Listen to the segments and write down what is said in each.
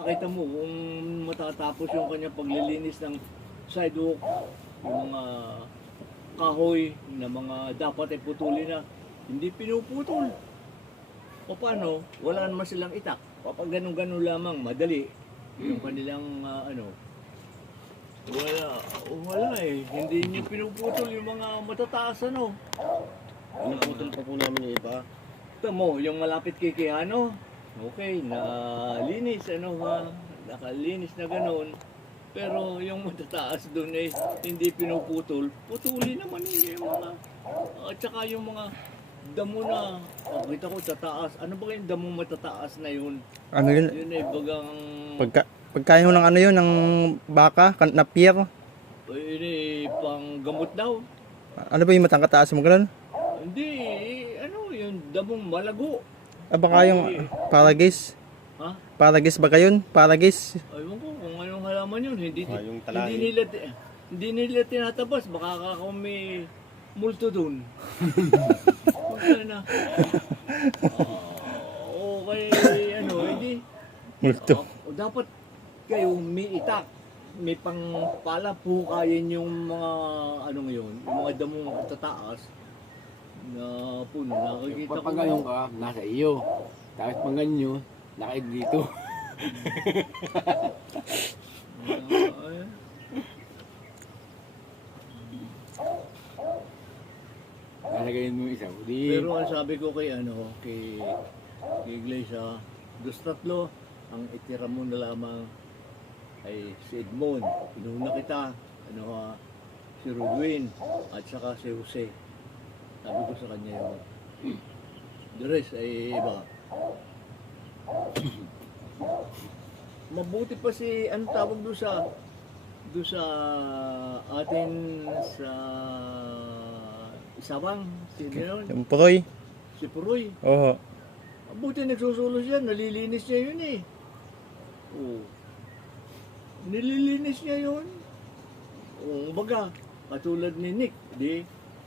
Nakita mo kung matatapos yung kanya paglilinis ng sidewalk, yung mga kahoy na mga dapat ay putulin na, hindi pinuputol. O paano? Wala naman silang itak. Kapag ganun-ganun lamang, madali. Yung kanilang wala eh. Hindi niyo pinuputol yung mga matataas ano. Pinuputol pa po namin yung iba. Ito mo, yung malapit kay Keano, okay, nalinis, nakalinis na gano'n. Pero yung matataas doon eh, hindi pinuputol. Putulin naman yun yung mga, at saka yung mga damo na, kita ko sa taas. Ano ba yung damo matataas na yun? Ano yun? Yun eh, bagang, Pagkain mo ng ano yun, ng baka, na pier. yun eh, pang gamot daw. Ano ba yung matangkataas mo ganun? Hindi, yung damong malago. Baka yung paragis. Ha? Paragis ba yun? Paragis. Ayun ko kung anong halaman yun. Yung talahi. Hindi nila tinatabas. Baka may multo dun. Kung na. Okay, hindi. Multo. Dapat kayo may itak. May pangpala po kayin yung mga ngayon, yung mga damong tataas na puno. Nakikita ko. Pag ganyan ka, nasa iyo. Tapos pag ganyan, nakaib dito. Ay. Nalagayin mo isa. Di, Pero ang sabi ko kay kay Iglesia, dos tatlo, ang itira mo na lamang ay si Edmond, inuuna kita, si Rodwin, at saka si Jose. Sabi ko sa kanya yun. The rest ay iba. Mabuti pa si, tawag doon sa atin sa Isabang, si yun, Yung puroy. si Puroy. Oo. Mabuti nagsusulos yan, nalilinis niya yun eh. Oo. Nililinis niya yun. Oo, baga, katulad ni Nick,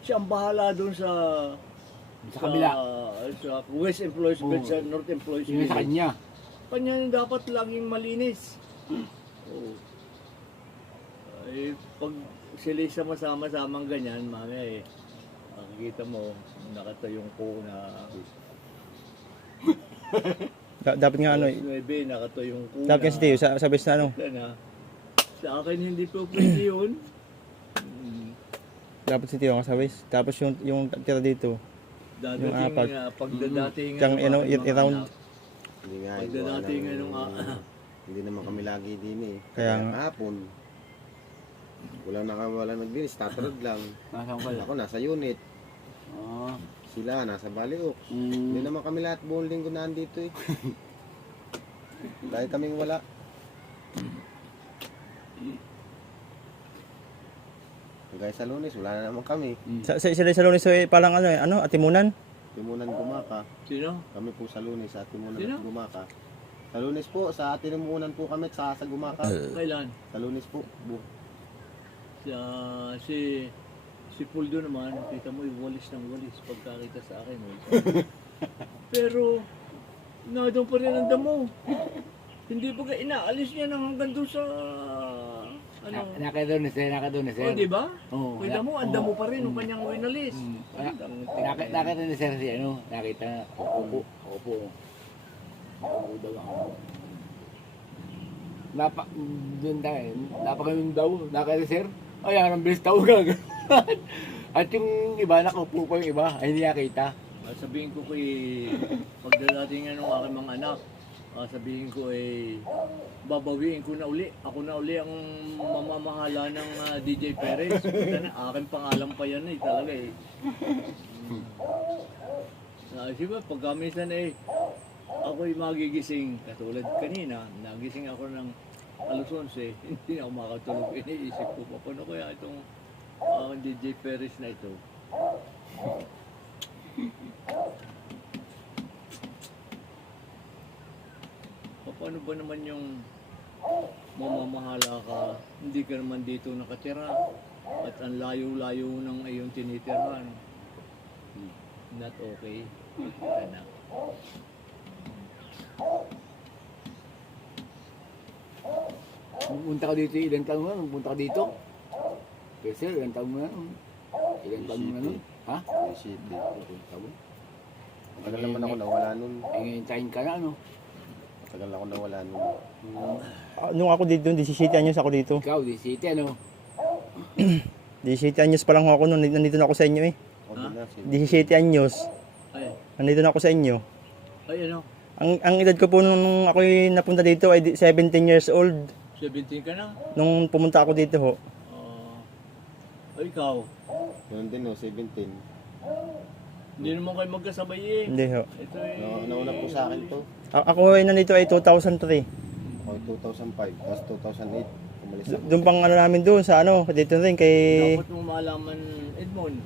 siya ang bahala doon sa kabila. sa West Employees Oo. Bed, sa North Employees Yun sa Bed. kanya. Kanya yung dapat laging malinis. Oo. Ay, pag sila sama-sama-samang ganyan, mami, makikita mo, nakatayong ko na Dapat nga ano, 9, nakatayong ko dapat nga si Teo, sa best na ano, na. Sa akin hindi po pwede yun. dapat si Teo nga sa best. Tapos yung tira dito, Dadating Yung apat. pagdadating Yung, i-round. Hindi nga. Pagdadating Hindi naman kami lagi din eh. Kaya nga. Kahapon, wala naglinis, tatarod lang. Nasaan ka lang? Ako nasa unit, Ah. sila nasa Baliok. Hindi naman kami lahat buong linggo nandito eh. Dahil kaming wala. Guys, sa Lunes, wala na naman kami. Sa Lunes palang Atimunan. Timunan Gumaka. Sino? Kami po sa Lunes, sa Timunan Sino? at Gumaka. Sa Lunes po, sa Timunan po kami at sa Gumaka. Kailan? Sa Lunes po. Si Puldo naman, kita mo walis ng walis pagkakita sa akin. Pero, doon pa rin ang damo. Hindi pa ka inaalis niya nang hanggang doon sa Nakadoon ni sir. di ba? Oo. Kita mo, ang damo pa rin ng kanyang winalis. Nakita ni sir si nakita na, opo. Opo daw ako. Doon tayo, napakaganda daw, nakita ni sir. Ay, ang bilis tawagan. At yung iba, nakaupo pa yung iba, ay hindi nakita. Sabihin ko kay pagdadating ng aking mga anak, sabihin ko babawiin ko na uli. Ako na uli ang mamamahala ng DJ Perez. Aking pangalan pa yan talaga eh. Diba, pagka minsan ako'y magigising, katulad kanina, nagising ako ng alas 11, hindi na ako makatulog. Iniisip ko pa, paano kaya itong DJ Perez na ito? Paano ba naman yung mamamahala ka, hindi ka naman dito nakatira at ang layo-layo ng iyong tinitirhan? Not okay. Anak. Pumunta ka dito, ilang taon mo na, pumunta ka dito. Kaya sir, ilang taon mo na nun? Ilang taon mo na nun? Ha? City. Ilang taon? Matagal naman ako nawala nun. Eh, ngayon tayo ka na, ano? Matagal ako nawala nun. Nung ako dito, 17 anyos ako dito. Ikaw, di city, ano? 17 anyos pa lang ako noon, nandito na ako sa inyo eh. Ako din na. 17 anyos, Ay, nandito na ako sa inyo. ay ano, Ang edad ko po nung ako napunta dito ay 17 years old. 17 ka na? Nung pumunta ako dito ho. Ay, ikaw. Ganun din, no, 17. Hindi naman kayo magkasabay eh. Hindi ho. Ito eh. Nauna po sa akin to. Ako ay nandito ay 2003. Ako 2005, tapos 2008. Umalis ako. Doon pang ano namin doon sa ano, dito rin kay... Dapat mo malaman, Edmond,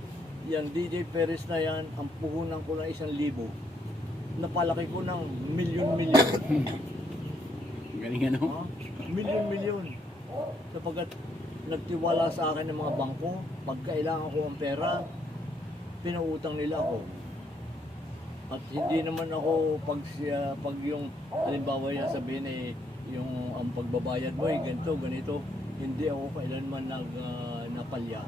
yan DJ Perez na yan, ang puhunan ko ng 1,000. Napalaki ko ng milyon-milyon. Galing ano? Ha? Milyon-milyon. Sapagkat nagtiwala sa akin ng mga bangko, pag kailangan ko ang pera, pinuutang nila ako. At hindi naman ako pag yung halimbawa yan sabihin eh yung ang pagbabayad mo eh ganito ganito, hindi ako kailanman napalya.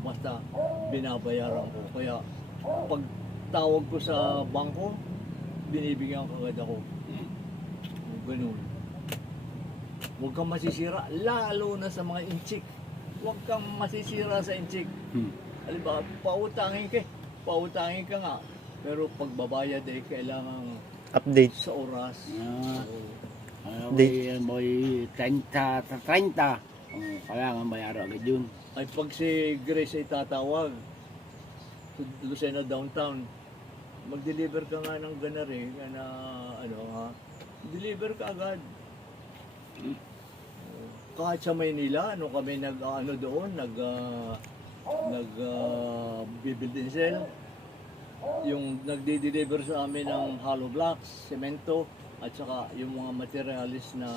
Basta binabayaran ko. Kaya pag tawag ko sa bangko, binibigyan kagad ako. Ganun. Huwag kang masisira, lalo na sa mga inchik. Huwag kang masisira sa inchik. Halimbawa, pautangin ka nga. Pero pagbabayad ay kailangan Update. sa oras. Ano, Di- may 30. Kailangan bayaran agad yun. Ay pag si Grace ay tatawag sa Lucena Downtown, mag-deliver ka nga ng ganari, na ano ha, deliver ka agad. Kahit sa Maynila, ano kami ano doon, build and sell. Yung nagde-deliver sa amin ng hollow blocks, semento, at saka yung mga materialis na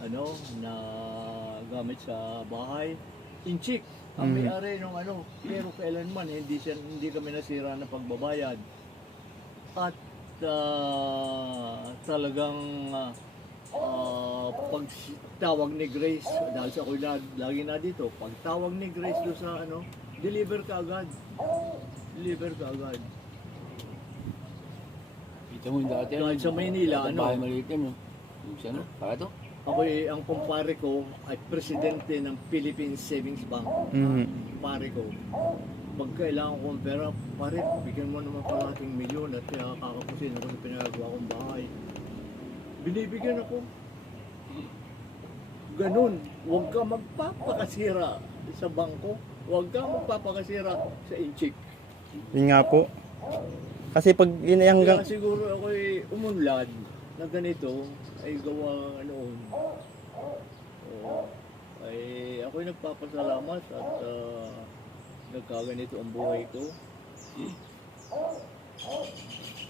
ano na gamit sa bahay. Inchik ang may-ari ng ano, pero kailanman hindi kami nasira ng pagbabayad. At talagang pag tawag ni Grace, dahil sa ako'y lagi na dito, pag tawag ni Grace doon sa ano, deliver ka agad. Deliver ka agad. Ito mo yung dati. Kahit sa Maynila, ano? Bahay maliit yan, no? Yung siya, no? Para to? Ang kumpare ko ay presidente ng Philippine Savings Bank. Pare ko. Pag kailangan ko ng pera, pare, bigyan mo naman kalating milyon at kakapusin ako sa pinagagawa kong bahay. Binibigyan ako. Ganun. Huwag ka magpapakasira sa bangko. Huwag ka magpapakasira sa inchik. Yun nga po. Kasi pag yun ay hanggang... Kaya siguro ako'y umunlad na ganito ay gawa noon. Ay ako'y nagpapasalamat at nagkaganito ang buhay ko.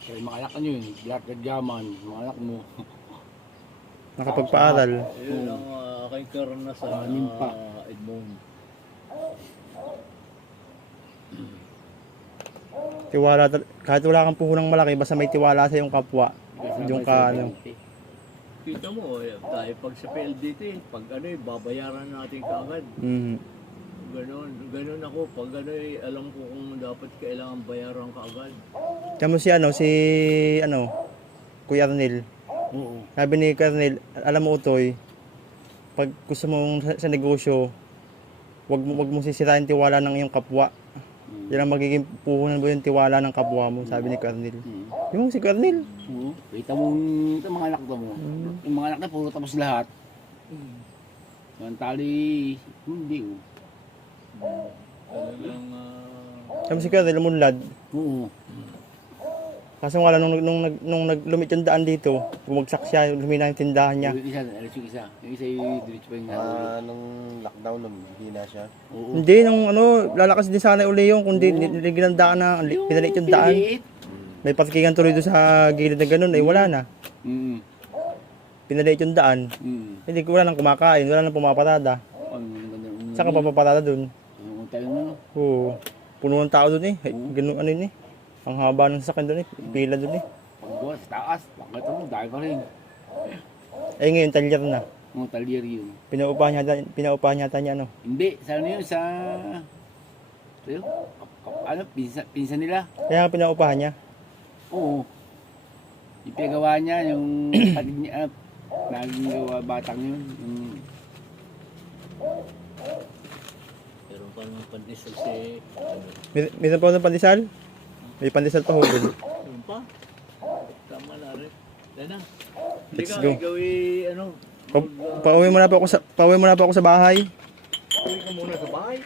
Kaya mga anak nyo yun, lahat nagyaman, mga anak mo. Nakapagpaaral. Yun ang aking karanasan Anim pa. Edmond. Tiwala, kahit wala kang puhunang malaki, basta may tiwala sa iyong kapwa. Yung ka, ano. Kita mo, tayo pag sa PLDT, pag ano babayaran natin kaagad. Ganon ako. Pag ano alam ko kung dapat kailangan bayaran kaagad. Kaya mo si Kuya Arnel. Oo. Sabi ni Kuya Arnel, alam mo Utoy, pag gusto mong sa negosyo, wag mo sisirain tiwala ng iyong kapwa. Yan ang magiging puhunan mo yung tiwala ng kapwa mo, sabi ni Kuya Arnel. Yung si Kuya Arnel. Oo. Kita mo ito mga anak mo. Yung mga anak na puro tapos lahat. Mantali, hindi oh. Talagang Sabi si Kuya Arnel, umunlad. Oo. Kaso nga lang, nung naglumit yung daan dito, bumagsak siya, lumina yung tindahan niya. Yung isa, alis yung isa. Yung isa yung diretso pa yung Nung lockdown, hina siya. Oo. Hindi, lalakas din sana uli yung, kundi niligyan ng daan na, pinalit yung daan. Piliit. May parkingan tuloy doon sa gilid na ganun, ay wala na. Pinalit yung daan. Hindi, wala nang kumakain, wala nang pumapatada. Saan ka papapatada doon? Ang tayo na. Oo. Puno ng tao doon eh. Ganun ano yun eh. Ang haba ng sakin doon eh. Pila doon eh. Pagbuha sa taas, bakit mo, dahil pa rin. Eh ngayon, talyer na. Mga talyer yun. Pinaupahan yata niya, ano? Hindi, sa ano yun, sa... Ano, pinsan nila. Kaya nga pinaupahan niya. Oo. Yung pinagawa niya, yung kapatid niya, naging gawa batang yun. Yung... Pero parang pandesal si... Ano, Meron pa ng pandesal? May pandesal pa ho dun. yun pa? Tama na rin. Yan na. Let's Sige, go. gawin, ano, Pauwi mo na po ako sa bahay. uwi ka muna sa bahay.